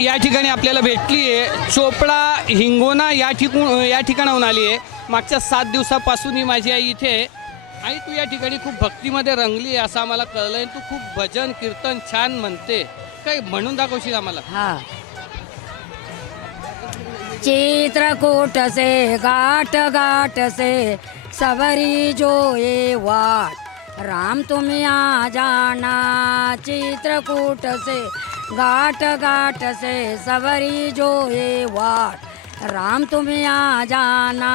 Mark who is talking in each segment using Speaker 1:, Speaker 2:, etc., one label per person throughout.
Speaker 1: या ठिकाणी आपल्याला भेटली आहे चोपडा हिंगोना या ठिकाणाहून आली आहे. मागच्या 7 दिवसापासून ही माझी आई इथे आहे. आई, तू या ठिकाणी खूप भक्तीमध्ये रंगली आहे असं आम्हाला कळलं आहे. तू खूप भजन कीर्तन छान म्हणते, काय म्हणून दाखवशील आम्हाला?
Speaker 2: हाँ चित्रकूट से घाट घाट से सबरी जो ये वाट राम तुम्हें आ जाना चित्रकूट से घाट घाट से सबरी जो ये वाट राम तुम्हें आ जाना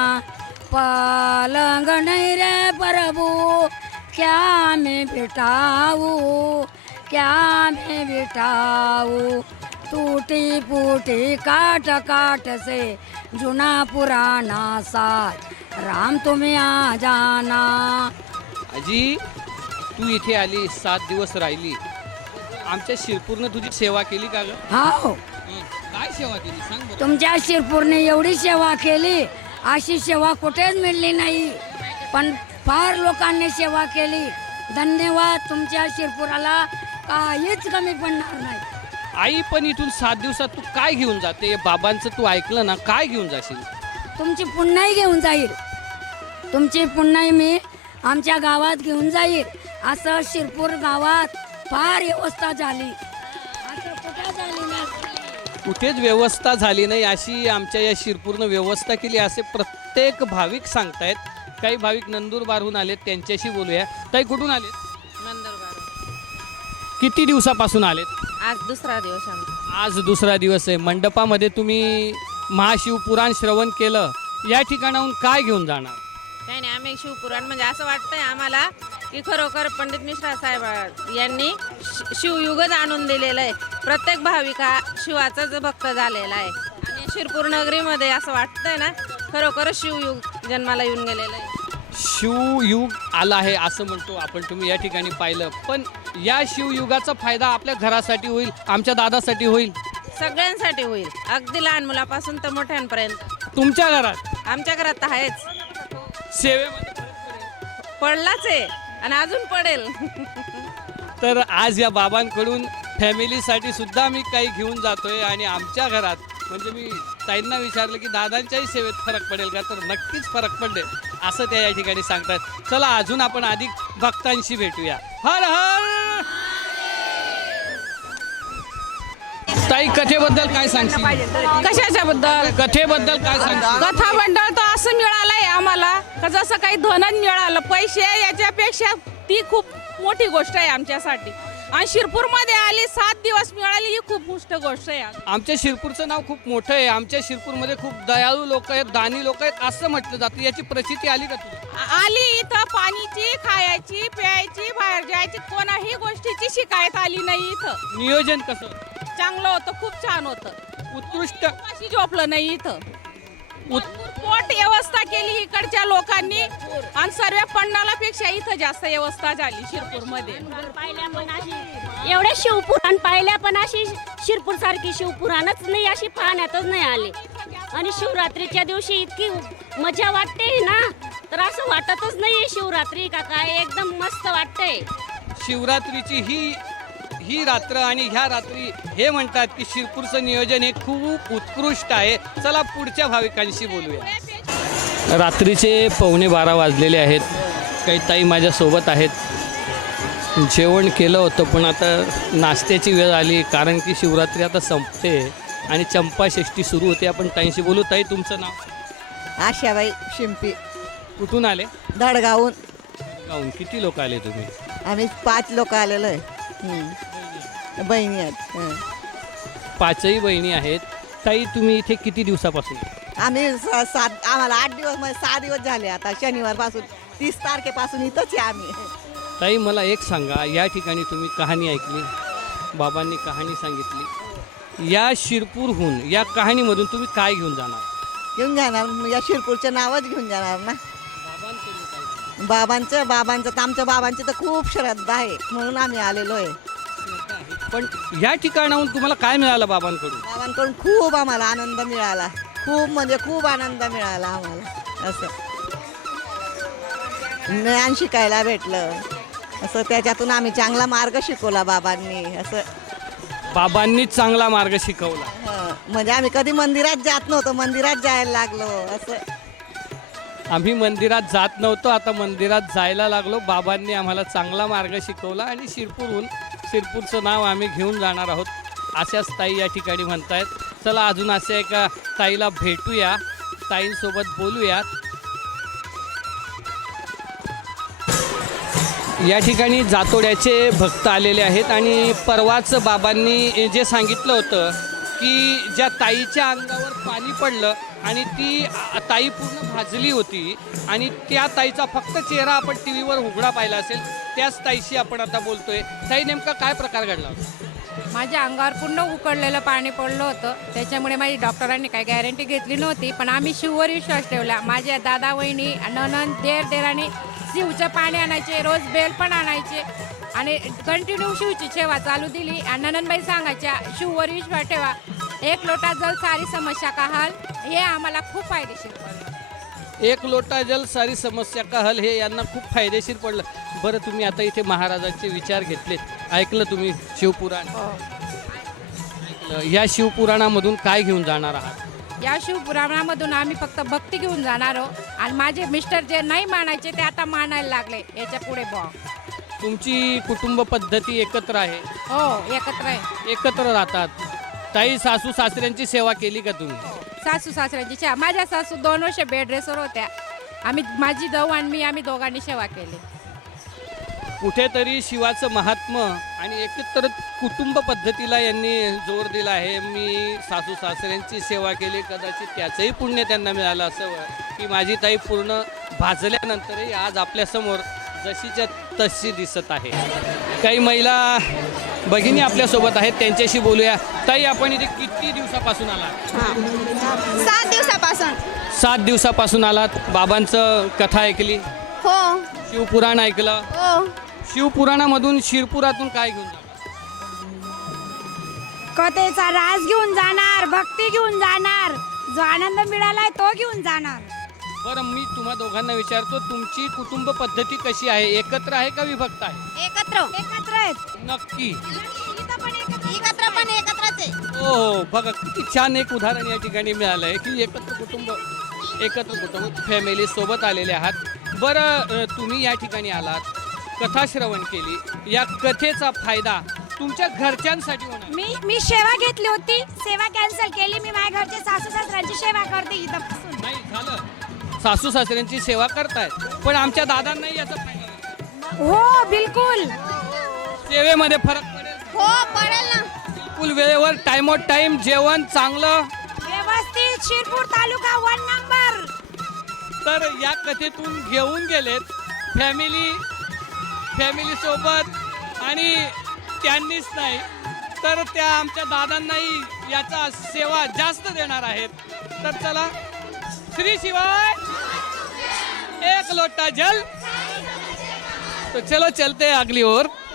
Speaker 2: पलंग नहीं रे प्रभु क्या मैं बिठाऊं क्या मैं बिठाऊं टूटी फूटी काट काट से जुना पुराना साथ राम तुम्हें आ जाना.
Speaker 1: आजी, तू इथे आली 7 दिवस राहिली, आमच्या शिरपूरनं तुझी सेवा केली का ग?
Speaker 2: हो
Speaker 1: काय सेवा केली सांग बरं.
Speaker 2: तुमच्या शिरपूरने एवढी सेवा केली, अशी सेवा कुठेच मिळली नाही, पण फार लोकांनी सेवा केली. धन्यवाद. तुमच्या शिरपुराला काहीच कमी पडणार नाही.
Speaker 1: आई, पण इथून 7 दिवसात तू काय घेऊन जाते? बाबांचं तू ऐकलं ना, काय घेऊन जाशील?
Speaker 2: तुमची पुण्याही घेऊन जाईल. तुमची पुण्याही मी आमच्या गावात घेऊन जाईल. असं शिरपूर गावात फार व्यवस्था झाली, असं कुठं झाली नाही.
Speaker 1: कुठेच व्यवस्था झाली नाही अशी आमच्या या शिरपूरनं व्यवस्था केली असे प्रत्येक भाविक सांगतायत. काही भाविक नंदुरबारहून आलेत, त्यांच्याशी बोलूया. ताई, कुठून आलेत?
Speaker 3: नंदुरबार.
Speaker 1: किती दिवसापासून आलेत?
Speaker 3: आज दुसरा दिवस आमचा.
Speaker 1: आज दुसरा दिवस आहे. मंडपामध्ये तुम्ही महाशिवपुराण श्रवण केलं, या ठिकाणाहून काय घेऊन जाणार?
Speaker 3: काही नाही, आम्ही शिवपुराण म्हणजे असं वाटतंय आम्हाला की खरोखर पंडित मिश्रा साहेब यांनी शिवयुगच आणून दिलेलं आहे. प्रत्येक भाविक हा शिवाचाच भक्त झालेला आहे आणि शिरपूर नगरीमध्ये असं वाटतंय ना, खरोखरच शिवयुग जन्माला येऊन गेलेलं आहे.
Speaker 1: शिवयुग आला आहे असं म्हणतो आपण. तुम्ही या ठिकाणी पाहिलं, पण या शिवयुगाचा फायदा आपल्या घरासाठी होईल, आमच्या दादासाठी होईल,
Speaker 3: सगळ्यांसाठी होईल, अगदी लहान मुलापासून तर मोठ्यांपर्यंत.
Speaker 1: तुमच्या घरात
Speaker 3: आमच्या घरात तर आहेच,
Speaker 1: सेवेमध्ये.
Speaker 3: पडलाच आहे आणि अजून पडेल.
Speaker 1: तर आज या बाबांकडून फॅमिलीसाठी सुद्धा मी काही घेऊन जातोय आणि आमच्या घरात म्हणजे मी ताईंना विचारलं की दादांच्याही सेवेत फरक पडेल का, तर नक्कीच फरक पडेल असं त्या या ठिकाणी सांगतात. चला, अजून आपण अधिक भक्तांशी भेटूया. हर हर. ताई, कथेबद्दल काय सांगशील?
Speaker 4: कशाच्याबद्दल?
Speaker 1: कथेबद्दल काय सांगशील?
Speaker 4: कथा मंडळ तर असं मिळालंय आम्हाला का जसं काही धनच मिळालं, पैसे याच्यापेक्षा ती खूप मोठी गोष्ट आहे आमच्यासाठी. आणि शिरपूरमध्ये आली 7 दिवस मिळाली, ही खूप मोठी गोष्ट आहे.
Speaker 1: आमच्या शिरपूरचं नाव खूप मोठं आहे. आमच्या शिरपूरमध्ये खूप दयाळू लोक आहेत, दानी लोक आहेत असं म्हटलं जातं. याची प्रचिती आली का तुला?
Speaker 4: आली. इथं पाणीची, खायची, प्यायची, बाहेर जायची कोणाही गोष्टीची शिकायत आली नाही. इथं
Speaker 1: नियोजन कसं?
Speaker 4: चांगलं होतं, खूप छान होतं.
Speaker 1: उत्कृष्ट.
Speaker 4: अशी झोपलं नाही इथं. पोट व्यवस्था केली इकडच्या लोकांनी आणि सर्व पन्नालापेक्षा इथं जास्त व्यवस्था झाली शिरपूरमध्ये.
Speaker 5: एवढे शिवपुराण पाहिल्या पण अशी शिरपूर सारखी शिवपुराणच नाही, अशी पाहण्यातच नाही आले. आणि शिवरात्रीच्या दिवशी इतकी मजा वाटते ना, तर असं वाटतच नाही शिवरात्री का काय, एकदम मस्त वाटतंय.
Speaker 1: शिवरात्रीची ही रात्र आणि ह्या रात्री हे म्हणतात की शिरपूरचं नियोजन हे खूप उत्कृष्ट आहे. चला, पुढच्या भाविकांशी बोलूया. रात्रीचे 11:15 वाजलेले आहेत. काही ताई माझ्यासोबत आहेत. जेवण केलं होतं पण आता नाश्त्याची वेळ आली, कारण की शिवरात्री आता संपते आणि चंपाषष्ठी सुरू होते. आपण ताईंशी बोलू. ताई, तुमचं नाव?
Speaker 6: आशाबाई शिंपी.
Speaker 1: कुठून आले?
Speaker 6: धडगावून.
Speaker 1: गाऊन. किती लोक आले तुम्ही?
Speaker 6: आम्ही 5 लोक आलेलो आहे. बहिणी आहेत.
Speaker 1: 5ही बहिणी आहेत. ताई, तुम्ही इथे किती दिवसापासून?
Speaker 6: आम्ही आम्हाला 8 दिवस म्हणजे 6 दिवस झाले. आता शनिवारपासून 30 तारखेपासून इथंच आहे आम्ही.
Speaker 1: ताई, मला एक सांगा, या ठिकाणी तुम्ही कहाणी ऐकली, बाबांनी कहाणी सांगितली, या शिरपूरहून या कहाणीमधून तुम्ही काय घेऊन जाणार?
Speaker 6: घेऊन जाणार या शिरपूरचं नावच घेऊन जाणार ना. बाबांचं तर आमच्या बाबांची तर खूप श्रद्धा आहे म्हणून आम्ही आलेलो आहे.
Speaker 1: पण या ठिकाणाहून तुम्हाला काय मिळालं बाबांकडून?
Speaker 6: बाबांकडून खूप आम्हाला आनंद मिळाला, खूप म्हणजे खूप आनंद मिळाला आम्हाला. असं ज्ञान शिकायला भेटलं, असं त्याच्यातून आम्ही चांगला मार्ग शिकवला बाबांनी. असं
Speaker 1: बाबांनीच चांगला मार्ग शिकवला.
Speaker 6: म्हणजे आम्ही कधी मंदिरात जात नव्हतो, मंदिरात जायला लागलो असं.
Speaker 1: आम्ही मंदिरात जात नव्हतो, आता मंदिरात जायला लागलो. बाबांनी आम्हाला चांगला मार्ग शिकवला आणि शिरपूरचं नाव आम्ही घेऊन जाणार आहोत, अशाच ताई या ठिकाणी म्हणतायत. चला अजून असे एका ताईला भेटूया, ताईंसोबत बोलूयात. या ठिकाणी जातोड्याचे भक्त आलेले आहेत आणि परवाच बाबांनी जे सांगितलं होतं की ज्या ताईच्या अंगावर पाणी पडलं आणि ती ताई पूर्ण भाजली होती आणि त्या ताईचा फक्त चेहरा आपण टी व्हीवर उघडा पाहिला असेल, त्याच ताईशी आपण आता बोलतोय. ताई, नेमका काय प्रकार घडला होता?
Speaker 7: माझ्या अंगावर पूर्ण उकडलेलं पाणी पडलं होतं, त्याच्यामुळे माझी डॉक्टरांनी काही गॅरंटी घेतली नव्हती, पण आम्ही शिववर विश्वास ठेवला. माझ्या दादा वहिनी ननंद देराने शिवचं पाणी आणायचे, रोज बेल पण आणायचे आणि कंटिन्यू शिवची सेवा चालू दिली. आणि ननंदबाई सांगायच्या शिववर विश्वास ठेवा, 1 लोटा जल सारी समस्या का हल. हे आम्हाला खूप फायदेशीर पडलं.
Speaker 1: 1 लोटा जल सारी समस्या का हल, हे यांना खूप फायदेशीर पडलं. बरं, तुम्ही आता इथे महाराजांचे विचार घेतलेत, ऐकलं तुम्ही शिवपुराण ऐकलं. या शिवपुराणामधून काय घेऊन जाणार आहात?
Speaker 7: या शिवपुराणामधून आम्ही फक्त भक्ती घेऊन जाणार आहोत आणि माझे मिस्टर जे नाही मानायचे ते आता मानायला लागले. याच्या पुढे
Speaker 1: तुमची कुटुंब पद्धती एकत्र आहे?
Speaker 7: हो, एकत्र आहे.
Speaker 1: एकत्र राहतात. ताई, सासू सासऱ्यांची सेवा केली का तुम्ही?
Speaker 7: सासू सासऱ्यांची सेवा, माझ्या सासू 2 वर्ष बेड रेसवर होत्या. माझी जाऊ आणि मी आम्ही दोघांनी सेवा केली.
Speaker 1: कुठेतरी शिवाचं महात्म्य आणि एकत्र कुटुंब पद्धतीला यांनी जोर दिला आहे. मी सासू सासऱ्यांची सेवा केली, कदाचित त्याचंही पुण्य त्यांना मिळालं असावं की माझी ताई पूर्ण भाजल्यानंतरही आज आपल्यासमोर जशीच्या तशी दिसत आहे. काही महिला भगिनी आपल्यासोबत आहेत, त्यांच्याशी बोलूया. ताई, आपण इथे किती दिवसापासून आलात?
Speaker 8: 7 दिवसापासून.
Speaker 1: 7 दिवसापासून आलात. बाबांचं कथा ऐकली,
Speaker 8: हो
Speaker 1: शिवपुराण ऐकलं.
Speaker 8: हो.
Speaker 1: शिवपुराणामधून शिरपुरातून काय घेऊन जाणार?
Speaker 8: कथेचा रास घेऊन जाणार, भक्ती घेऊन जाणार, जो आनंद मिळालाय तो घेऊन जाणार.
Speaker 1: बरं, मी तुम्हा दोघांना विचारतो, तुमची कुटुंब पद्धती कशी आहे? एकत्र आहे का विभक्त आहे?
Speaker 8: एकत्र आहेत.
Speaker 1: नक्की.
Speaker 8: एकत्र पण एकत्रच आहे.
Speaker 1: हो, बघा किती छान एक उदाहरण या ठिकाणी मिळालं आहे की एकत्र कुटुंब फॅमिली सोबत आलेले आहात. बरं, तुम्ही या ठिकाणी आलात, कथा श्रवण केली, या कथेचा फायदा तुमच्या घरच्यांसाठी होणार?
Speaker 8: मी सेवा घेतली होती, सेवा कॅन्सल केली. मी माझ्या घरचे सासू सासऱ्यांची सेवा करते इथं.
Speaker 1: नाही झालं, सासू सासऱ्यांची सेवा करतायत, पण आमच्या दादांनाही याचा फायदा होईल.
Speaker 8: हो, बिलकुल.
Speaker 1: सेवेमध्ये फरक पडेल?
Speaker 8: हो, पडेल ना.
Speaker 1: बिलकुल वेळेवर टाइम जेवण चांगलं
Speaker 8: व्यवस्थित. शिरपूर तालुका 1 नंबर.
Speaker 1: तर या कथेतून घेऊन गेलेत फॅमिली सोबत आणि त्यांनीच नाही तर त्या आमच्या दादांनाही याचा सेवा जास्त देणार आहेत. तर चला, श्री शिवाय, 1 लोटा जल. तो चलो चलते अगली ओर.